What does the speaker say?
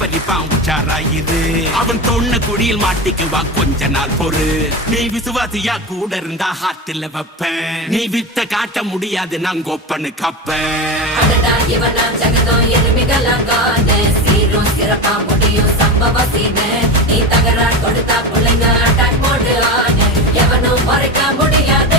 பறிப்பான் உச்சாராயிரு. அவன் தொன்ன குடியில் மாட்டிக்குவான் கொஞ்ச நாள் பொறு. நீ விசுவாசியா கூட இருந்தா ஹார்ட்ல வைப்பேன். நீ வித்த காட்ட முடியாது நான் கொப்பனு கப்பேன். சீரும் சிறப்பா முடியும் சம்பவ சீனு. நீ தகராறு கொடுத்தா பிள்ளைங்க அட்டாக் போடு ஆனு. எவனும் மறைக்க முடியாது.